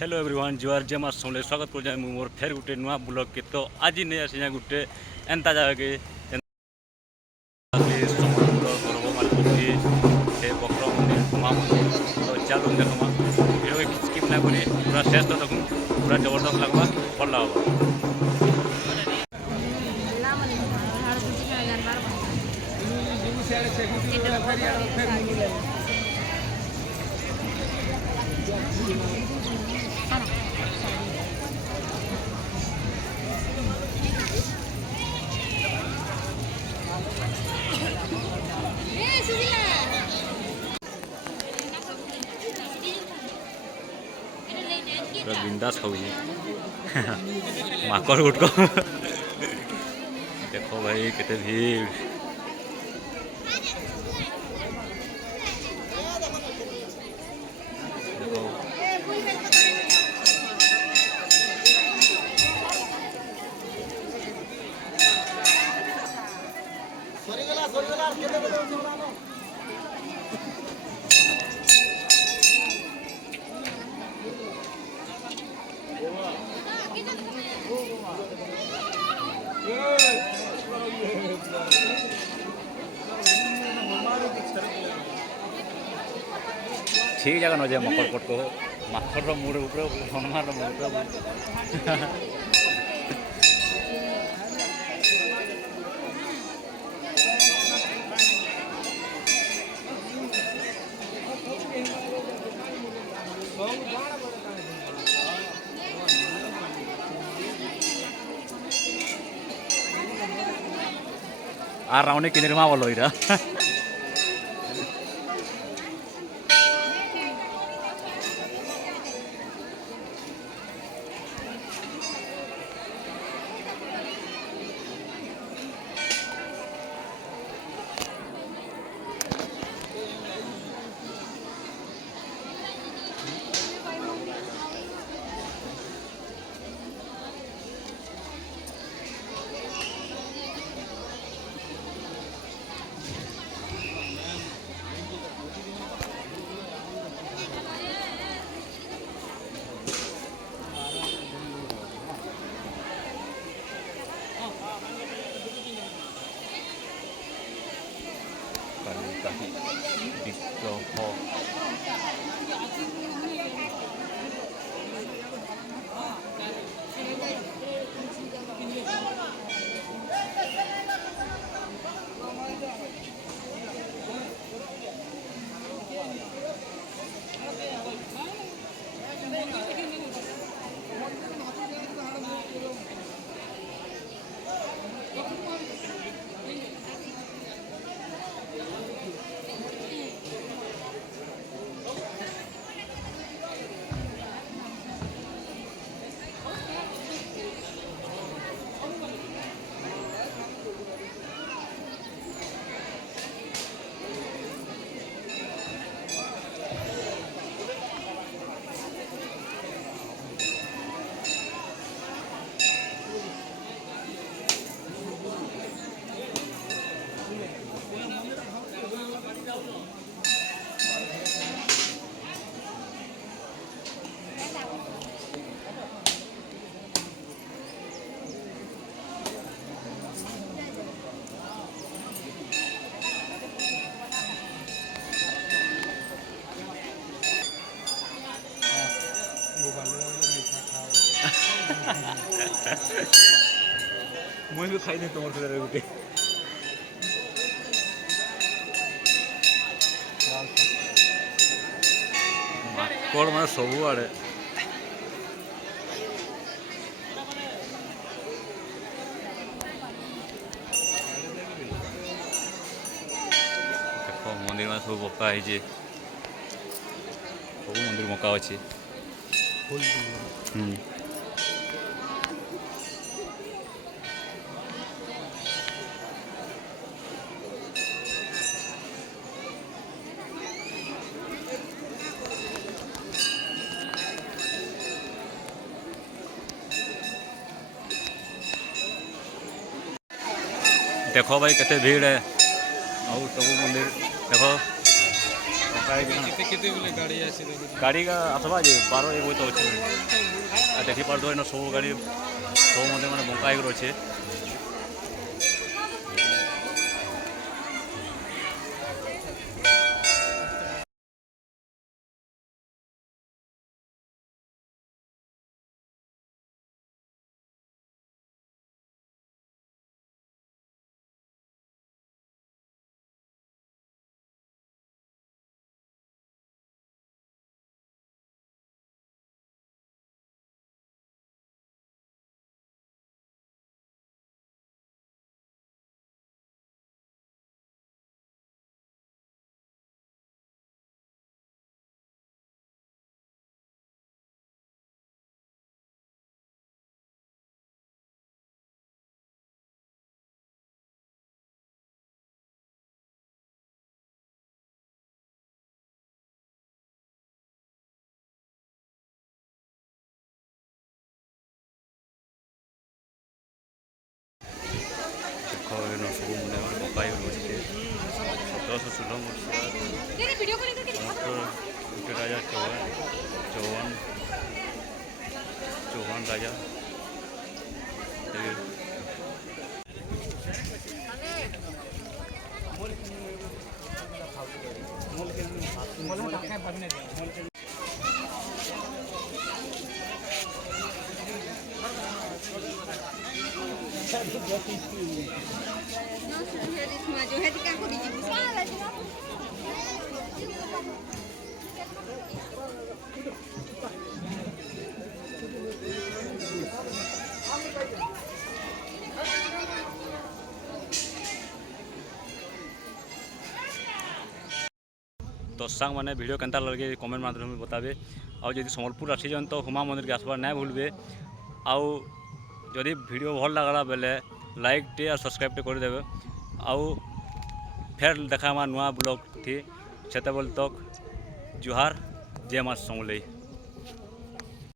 Hello everyone जुआर जमा समले स्वागत कर मोर फेर गुटे नुआ ब्लॉग के। तो आज नहीं आसी गुटे एंता जगह के समुद्र गर्भ मालपुरी से बक्र मंदिर माँ मंदिर। तो चलो देखमा वीडियो के स्किप ना करी पूरा शेष तो देखूँ पूरा जबरदस्त लगवा भल लगवा। पूरा बिंदास खाऊ माकड़ गुटको देखो भाई केते भीड़। देखो ठीक जगह न जाए मकर कोट को माखर मुड़ ऊपर हनुमान मुड़ रावने किनिरमा बोलो इरा मुझे भी खाई नहीं तुम गुटे माकड़ मैं सब आड़े देख मंदिर में सब पका है सब मंदिर मका अच्छे। देखो भाई कितने भीड़ है और सब मंदिर देखो देखाए केते बोले गाड़ी आसी गाड़ी का आसवा जे 12-1 बजे तो अच्छे देखी पार इन सब गाड़ी सब मध्य मैंने बंका अच्छे सब मैंने बंका अच्छे 1716 राजा चौहान राजा तो सांग मैंने वीडियो केनता लगे कमेंट माध्यम में बताबे आउ जब सम्बलपुर आसीजन तो हुमा मंदिर के आसबार ना भूलबे आउ जदि वीडियो भल लगला बेले लाइक टे और सब्सक्राइब टे कर देबे आउ फिर देखा नुआ ब्लॉग थी से तक जुहार जय मां समलेई।